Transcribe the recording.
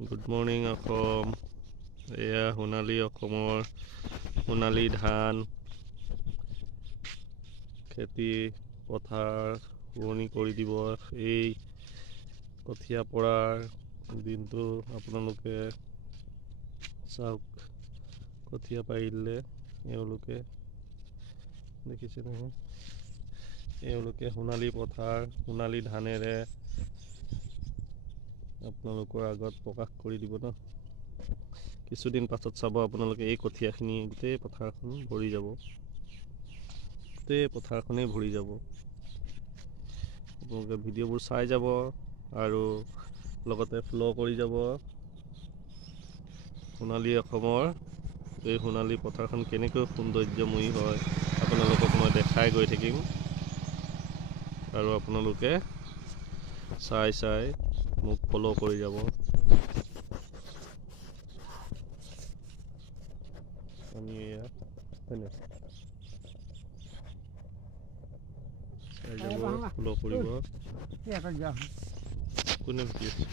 Good morning Assam. এয়া সোণালী অসমৰ সোণালী ধান খেতি পথাৰ শুৱনি কৰি দিব। এই কঠীয়া পৰাৰ দিনটো আপোনালোকে চাওক, কঠীয়া পাৰিলে এওঁলোকে দেখিছে নহয়, এওঁলোকে সোণালী পথাৰ সোণালী ধানেৰে আপোনালোকৰ আগত প্ৰকাশ কৰি দিব ন। কিছুদিন পাছত চাব আপোনালোকে এই কঠীয়াখিনি গোটেই পথাৰখন ভৰি যাব, গোটেই পথাৰখনেই ভৰি যাব। আপোনালোকে ভিডিঅ'বোৰ চাই যাব আৰু লগতে ফ'ল' কৰি যাব। সোণালী অসমৰ এই সোণালী পথাৰখন কেনেকৈ সৌন্দৰ্যময়ী হয় আপোনালোকক মই দেখাই গৈ থাকিম আৰু আপোনালোকে চাই চাই মোক ফ'ল' কৰি যাব। আমি এয়া হয়নে চাই যাব, ফ'ল' কৰিব। কোনে সুধি আছে?